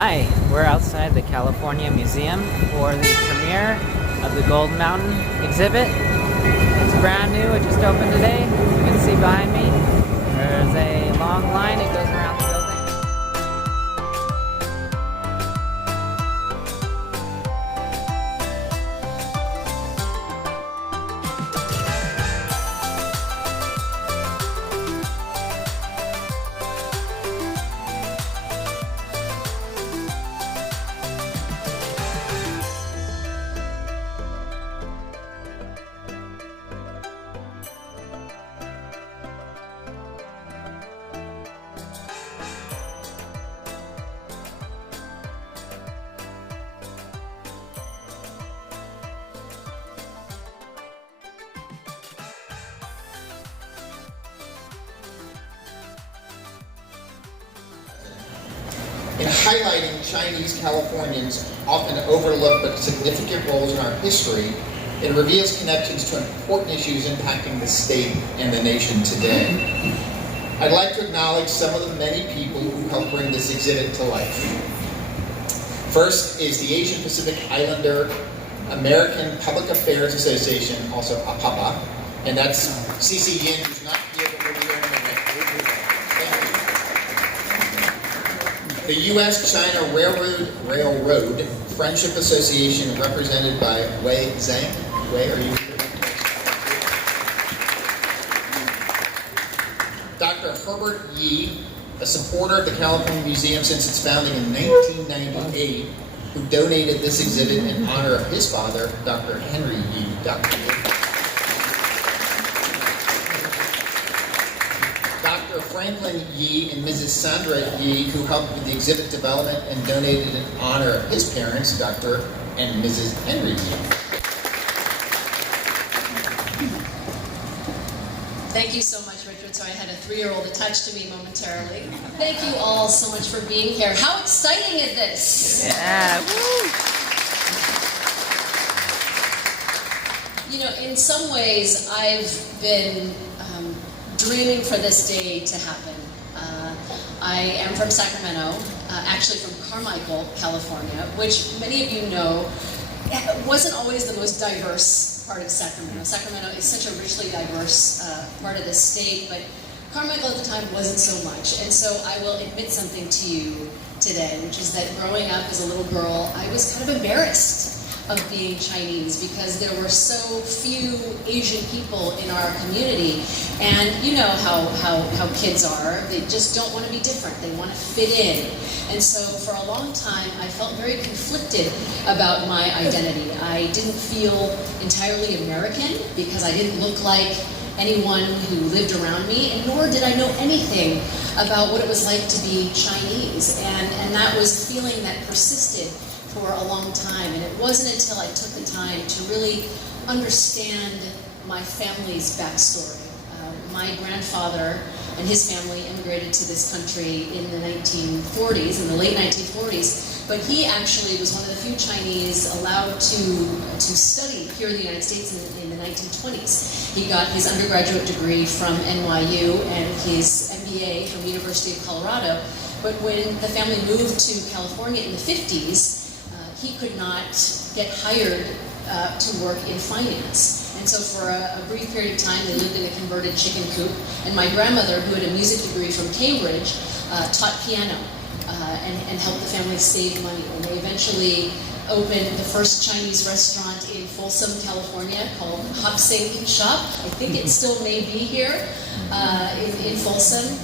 Hi, we're outside the California Museum for the premiere of the Gold Mountain exhibit. It's brand new, it just opened today. You can see behind me, there's a long line, it goes around the building. In highlighting Chinese Californians' often overlooked but significant roles in our history, it reveals connections to important issues impacting the state and the nation today. I'd like to acknowledge some of the many people who helped bring this exhibit to life. First is the Asian Pacific Islander American Public Affairs Association, also APAPA, and that's CC Yin, who's not here, but will be here in a minute. The U.S.-China Railroad Friendship Association, represented by Wei Zhang. Wei, are you here? Dr. Herbert Yi, a supporter of the California Museum since its founding in 1998, who donated this exhibit in honor of his father, Dr. Henry Yi. Dr. Franklin Yi and Mrs. Sandra Yi, who helped with the exhibit development and donated in honor of his parents, Dr. and Mrs. Henry Yi. Thank you so much, Richard. So I had a 3-year-old attached to me momentarily. Thank you all so much for being here. How exciting is this? Yeah, woo! You know, in some ways, I've been dreaming for this day to happen. I am from Sacramento, actually from Carmichael, California, which many of you know wasn't always the most diverse part of Sacramento. Sacramento is such a richly diverse part of the state, but Carmichael at the time wasn't so much. And so I will admit something to you today, which is that growing up as a little girl, I was kind of embarrassed of being Chinese because there were so few Asian people in our community, and you know how kids are. They just don't want to be different. They want to fit in. And so for a long time I felt very conflicted about my identity. I didn't feel entirely American because I didn't look like anyone who lived around me, and nor did I know anything about what it was like to be Chinese. And that was a feeling that persisted for a long time, and it wasn't until I took the time to really understand my family's backstory. My grandfather and his family immigrated to this country in the 1940s, in the late 1940s, but he actually was one of the few Chinese allowed to study here in the United States in the 1920s. He got his undergraduate degree from NYU and his MBA from the University of Colorado, but when the family moved to California in the 50s, he could not get hired to work in finance. And so for a brief period of time, they lived in a converted chicken coop. And my grandmother, who had a music degree from Cambridge, taught piano and helped the family save money. And they eventually opened the first Chinese restaurant in Folsom, California, called Hop Sing Shop. I think it still may be here in Folsom.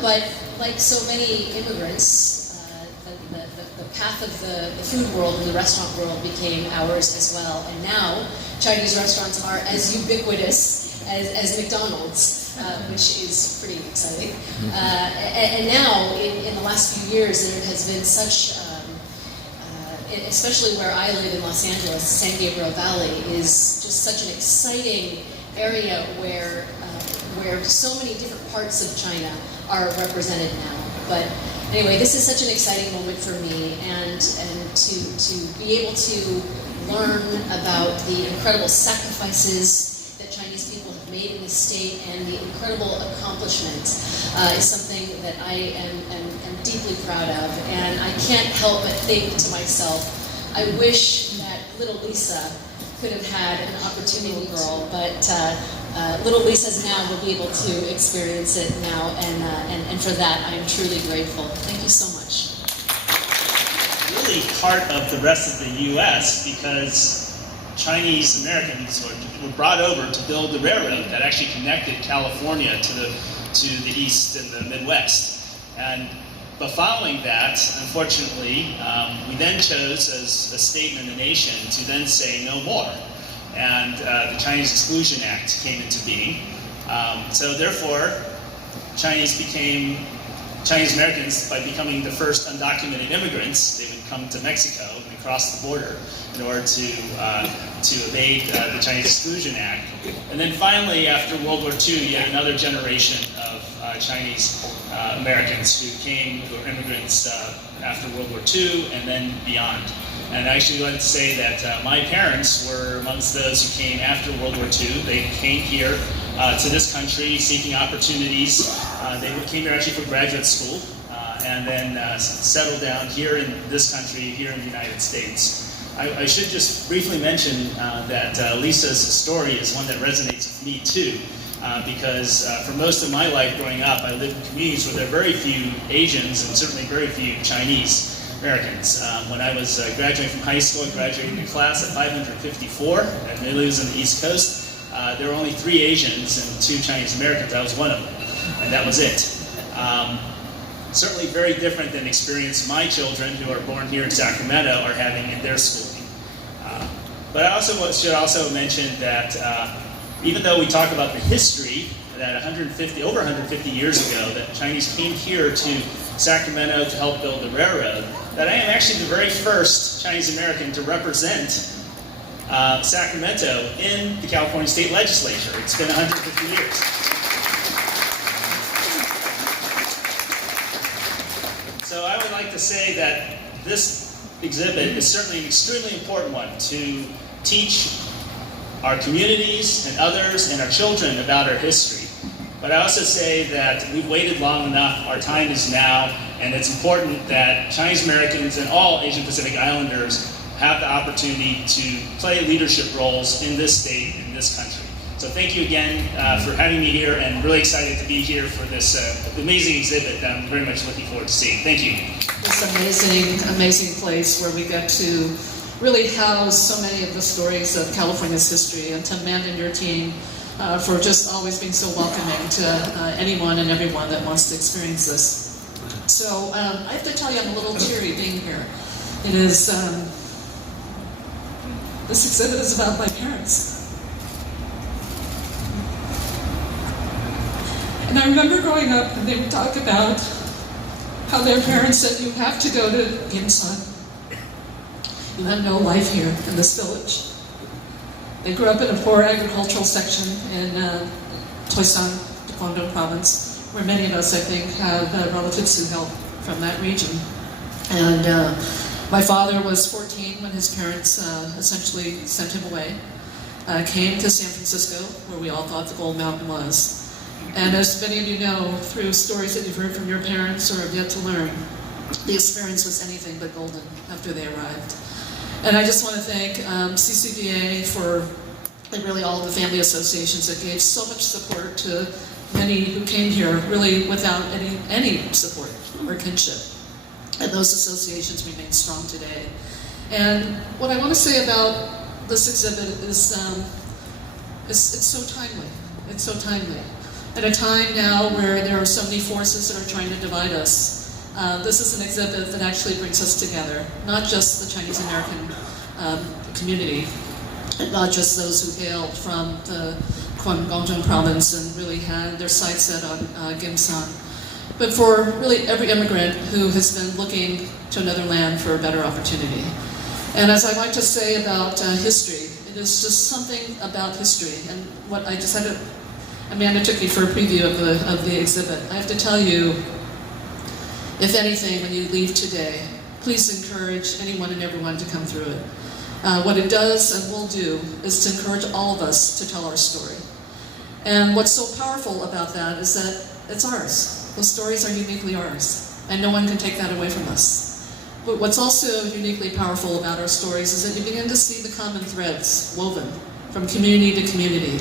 But like so many immigrants, the path of the food world and the restaurant world became ours as well. And now Chinese restaurants are as ubiquitous as McDonald's, which is pretty exciting. And now, in the last few years, there has been such, especially where I live in Los Angeles, San Gabriel Valley is just such an exciting area where so many different parts of China are represented now. But anyway, this is such an exciting moment for me, and to be able to learn about the incredible sacrifices that Chinese people have made in this state and the incredible accomplishments is something that I am deeply proud of, and I can't help but think to myself, I wish that little Lisa could have had an opportunity, girl, but little Lisa's now will be able to experience it now, and for that I am truly grateful. Thank you so much. Really part of the rest of the U.S. because Chinese Americans were brought over to build the railroad that actually connected California to the east and the Midwest. But following that, unfortunately, we then chose as a state and a nation to then say no more. And the Chinese Exclusion Act came into being. So therefore, Chinese Americans, by becoming the first undocumented immigrants, they would come to Mexico and cross the border in order to evade the Chinese Exclusion Act. And then finally, after World War II, yet another generation of Chinese Americans who were immigrants after World War II and then beyond. And I actually like to say that my parents were amongst those who came after World War II. They came here to this country seeking opportunities. They came here actually for graduate school and then settled down here in this country, here in the United States. I should just briefly mention that Lisa's story is one that resonates with me too, because for most of my life growing up, I lived in communities where there are very few Asians and certainly very few Chinese Americans. When I was graduating from high school, I graduated in a class at 554, and I lived on the East Coast. There were only 3 Asians and 2 Chinese Americans. I was one of them, and that was it. Certainly very different than the experience my children, who are born here in Sacramento, are having in their schooling. But I should also mention that even though we talk about the history, that over 150 years ago, that Chinese came here to Sacramento to help build the railroad, that I am actually the very first Chinese American to represent Sacramento in the California State Legislature. It's been 150 years. So I would like to say that this exhibit is certainly an extremely important one to teach our communities and others and our children about our history. But I also say that we've waited long enough, our time is now, and it's important that Chinese Americans and all Asian Pacific Islanders have the opportunity to play leadership roles in this state, in this country. So thank you again for having me here, and really excited to be here for this amazing exhibit that I'm very much looking forward to seeing. Thank you. This amazing, amazing place where we get to really house so many of the stories of California's history, and to Amanda and your team for just always being so welcoming to anyone and everyone that wants to experience this. So I have to tell you, I'm a little teary being here. It is, this exhibit is about my parents. And I remember growing up, and they would talk about how their parents said, you have to go to Gimsan. You have no life here in this village. They grew up in a poor agricultural section in Toisan, Guangdong province, where many of us, I think, have relatives who hail from that region. And my father was 14 when his parents essentially sent him away, came to San Francisco, where we all thought the Gold Mountain was. And as many of you know, through stories that you've heard from your parents or have yet to learn, the experience was anything but golden after they arrived. And I just want to thank CCBA for, and really all the family associations that gave so much support to many who came here really without any support or kinship. And those associations remain strong today. And what I want to say about this exhibit is it's so timely. It's so timely. At a time now where there are so many forces that are trying to divide us, this is an exhibit that actually brings us together, not just the Chinese American community, and not just those who hailed from the Guangdong province and really had their sights set on Gimsan, but for really every immigrant who has been looking to another land for a better opportunity. And as I like to say about history, it is just something about history. And what I just had to, Amanda took me for a preview of the exhibit. I have to tell you, if anything, when you leave today, please encourage anyone and everyone to come through it. What it does and will do is to encourage all of us to tell our story. And what's so powerful about that is that it's ours. Those stories are uniquely ours. and no one can take that away from us. But what's also uniquely powerful about our stories is that you begin to see the common threads woven from community to community,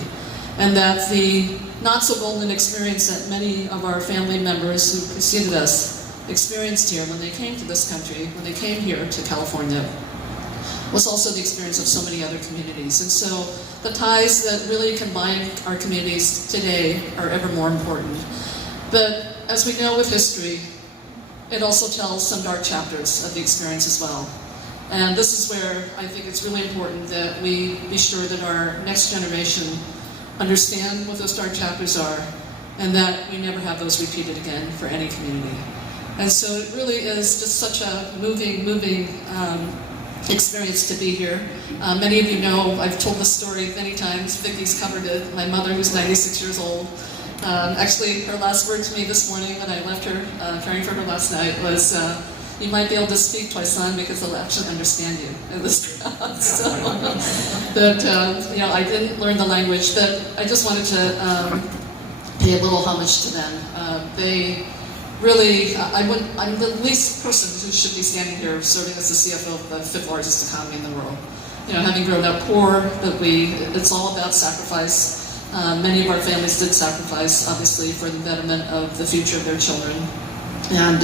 and that the not-so-golden experience that many of our family members who preceded us experienced here when they came to this country, when they came here to California, was also the experience of so many other communities. And so the ties that really combine our communities today are ever more important. But as we know with history, it also tells some dark chapters of the experience as well. And this is where I think it's really important that we be sure that our next generation understand what those dark chapters are, and that we never have those repeated again for any community. And so it really is just such a moving experience to be here. Many of you know, I've told this story many times. Vicky's covered it. My mother, who's 96 years old, actually, her last word to me this morning when I left her, caring for her last night, was, you might be able to speak to my son because they'll actually understand you in this crowd. So, but, I didn't learn the language, but I just wanted to pay a little homage to them. They really, I'm the least person who should be standing here serving as the CFO of the 5th largest economy in the world. Having grown up poor, it's all about sacrifice. Many of our families did sacrifice, obviously, for the betterment of the future of their children. And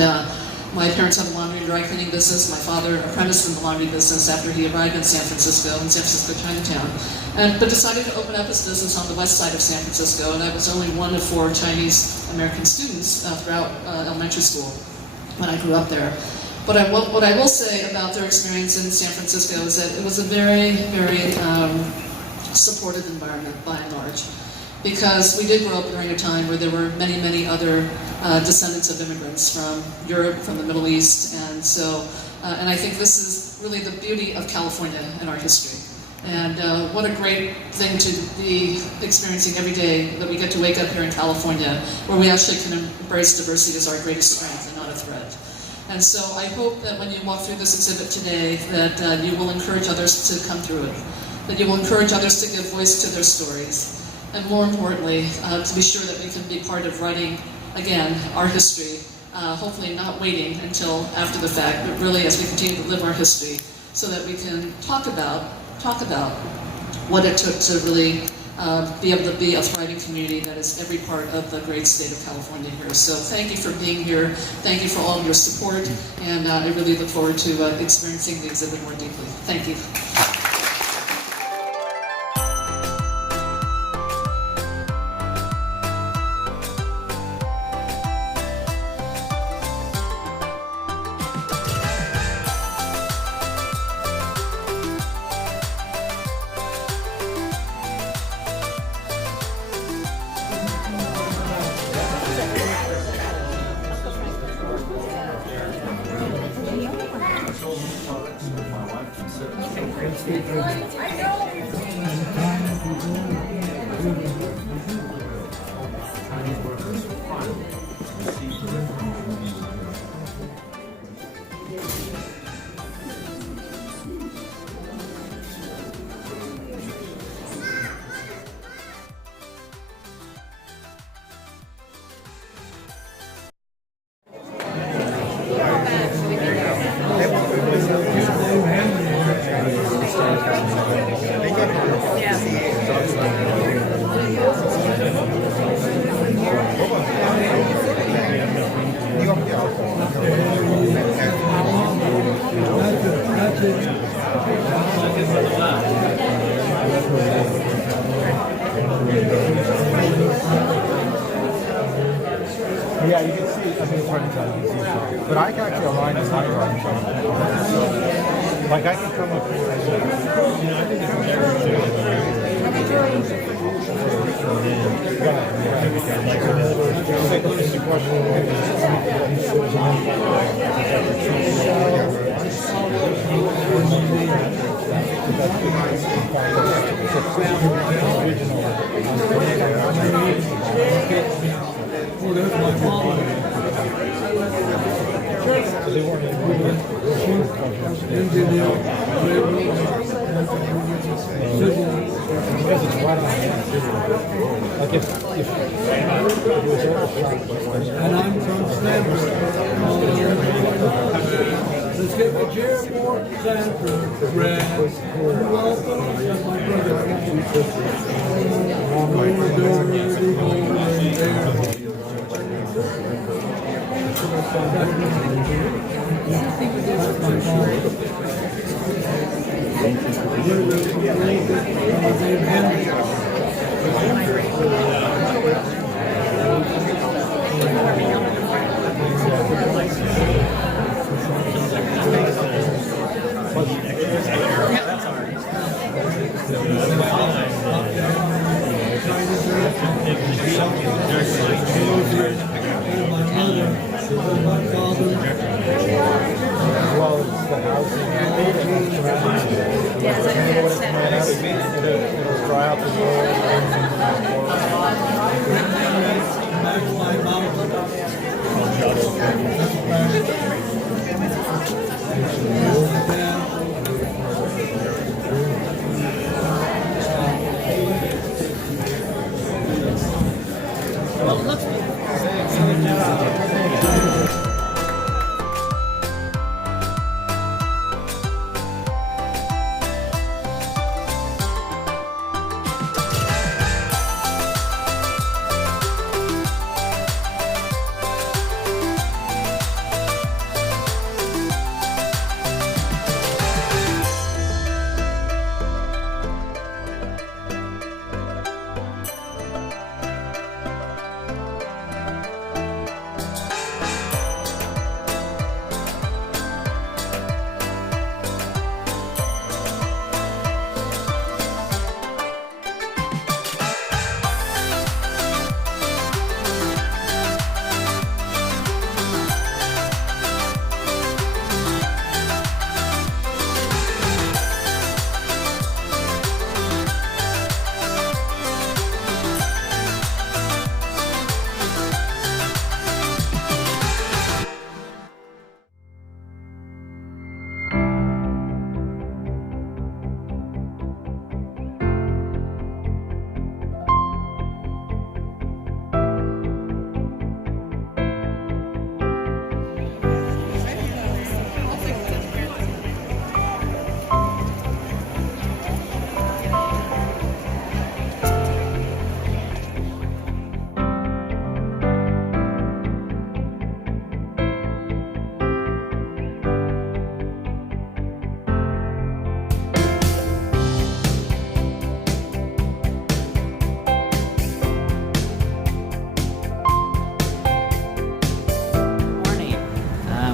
my parents had a laundry and dry cleaning business. My father apprenticed in the laundry business after he arrived in San Francisco Chinatown, but decided to open up his business on the west side of San Francisco. And I was only one of 4 Chinese American students throughout elementary school when I grew up there. But what I will say about their experience in San Francisco is that it was a very, very supportive environment by and large, because we did grow up during a time where there were many, many other descendants of immigrants from Europe, from the Middle East, and so, and I think this is really the beauty of California and our history. And what a great thing to be experiencing every day, that we get to wake up here in California, where we actually can embrace diversity as our greatest strength and not a threat. And so I hope that when you walk through this exhibit today, that you will encourage others to come through it, that you will encourage others to give voice to their stories, and more importantly, to be sure that we can be part of writing, again, our history, hopefully not waiting until after the fact, but really as we continue to live our history, so that we can talk about what it took to really be able to be a thriving community that is every part of the great state of California here. So thank you for being here. Thank you for all of your support, and I really look forward to experiencing the exhibit more deeply. Thank you. Yeah, you can see, I mean, it's hard to tell, you can see, but I can actually align this higher. Like, I can come up here and say, you know, I think it's Because it's right on the city. Like if it was And I'm from Stanford. Let's get the chair for Stanford. Red. You're welcome. That's my brother. well, it's the housing. It'll dry out the road. Well, it looks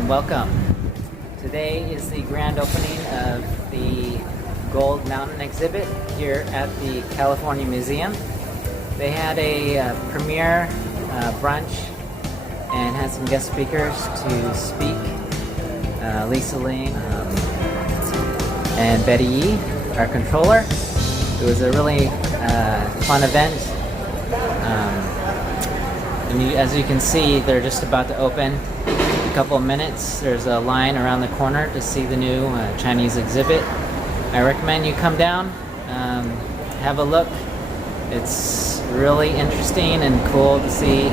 welcome. Today is the grand opening of the Gold Mountain exhibit here at the California Museum. They had a premiere brunch and had some guest speakers to speak. Lisa Ling and Betty Yee, our controller. It was a really fun event. As you can see, they're just about to open. A couple of minutes. There's a line around the corner to see the new Chinese exhibit. I recommend you come down, have a look. It's really interesting and cool to see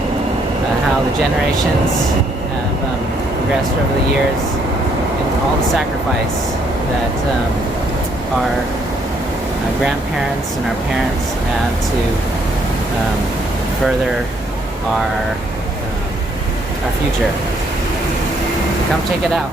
how the generations have progressed over the years and all the sacrifice that our grandparents and our parents have to further our future. Come check it out.